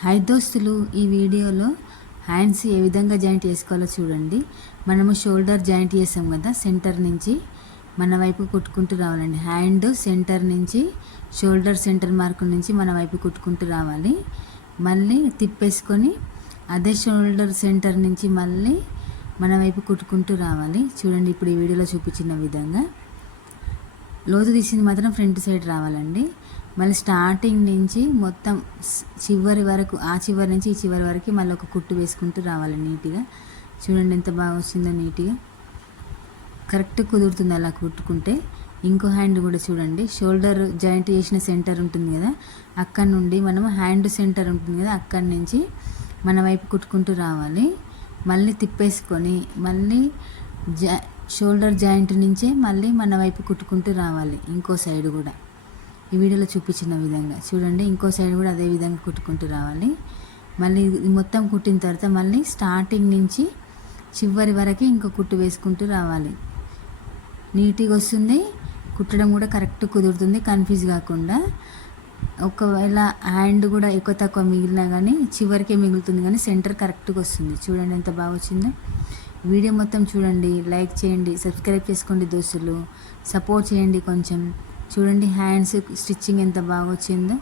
Hi దోస్తులు, ఈ వీడియోలో హ్యాండ్స్ ఏ విధంగా జాయింట్ చేసుకోవాలో చూడండి. మనము షోల్డర్ జాయింట్ చేసాం కదా, సెంటర్ నుంచి మన వైపు కుట్టుకుంటూ రావాలండి. హ్యాండ్ సెంటర్ నుంచి షోల్డర్ సెంటర్ మార్కు నుంచి మన వైపు కుట్టుకుంటూ రావాలి. మళ్ళీ తిప్పేసుకొని అదే షోల్డర్ సెంటర్ నుంచి మళ్ళీ మన వైపు కుట్టుకుంటూ రావాలి. చూడండి, ఇప్పుడు ఈ వీడియోలో చూపించిన విధంగా లోతు తీసింది మాత్రం ఫ్రంట్ సైడ్ రావాలండి. మళ్ళీ స్టార్టింగ్ నుంచి మొత్తం చివరి వరకు, ఆ చివరి నుంచి ఈ చివరి వరకు మళ్ళీ ఒక కుట్టు వేసుకుంటూ రావాలి నీట్గా. చూడండి ఎంత బాగా వచ్చిందో, నీట్గా కరెక్ట్ కుదురుతుంది అలా కుట్టుకుంటే. ఇంకో హ్యాండ్ కూడా చూడండి, షోల్డర్ జాయింట్ చేసిన సెంటర్ ఉంటుంది కదా, అక్కడి నుండి మనము హ్యాండ్ సెంటర్ ఉంటుంది కదా, అక్కడి నుంచి మన వైపు కుట్టుకుంటూ రావాలి. మళ్ళీ తిప్పేసుకొని మళ్ళీ షోల్డర్ జాయింట్ నుంచే మళ్ళీ మన వైపు కుట్టుకుంటూ రావాలి. ఇంకో సైడ్ కూడా ఈ వీడియోలో చూపించిన విధంగా చూడండి, ఇంకో సైడ్ కూడా అదే విధంగా కుట్టుకుంటూ రావాలి. మళ్ళీ మొత్తం కుట్టిన తర్వాత మళ్ళీ స్టార్టింగ్ నుంచి చివరి వరకు ఇంకో కుట్టు వేసుకుంటూ రావాలి. నీట్గా వస్తుంది, కుట్టడం కూడా కరెక్ట్ కుదురుతుంది, కన్ఫ్యూజ్ కాకుండా. ఒకవేళ హ్యాండ్ కూడా ఎక్కువ తక్కువ మిగిలినా కానీ చివరికే మిగులుతుంది, కానీ సెంటర్ కరెక్ట్గా వస్తుంది. చూడండి ఎంత బాగా వచ్చిందో. వీడియో మొత్తం చూడండి, లైక్ చేయండి, సబ్స్క్రైబ్ చేసుకోండి దోస్తులు, సపోర్ట్ చేయండి కొంచెం. చూడండి హ్యాండ్స్ స్టిచ్చింగ్ ఎంత బాగా వచ్చిందో.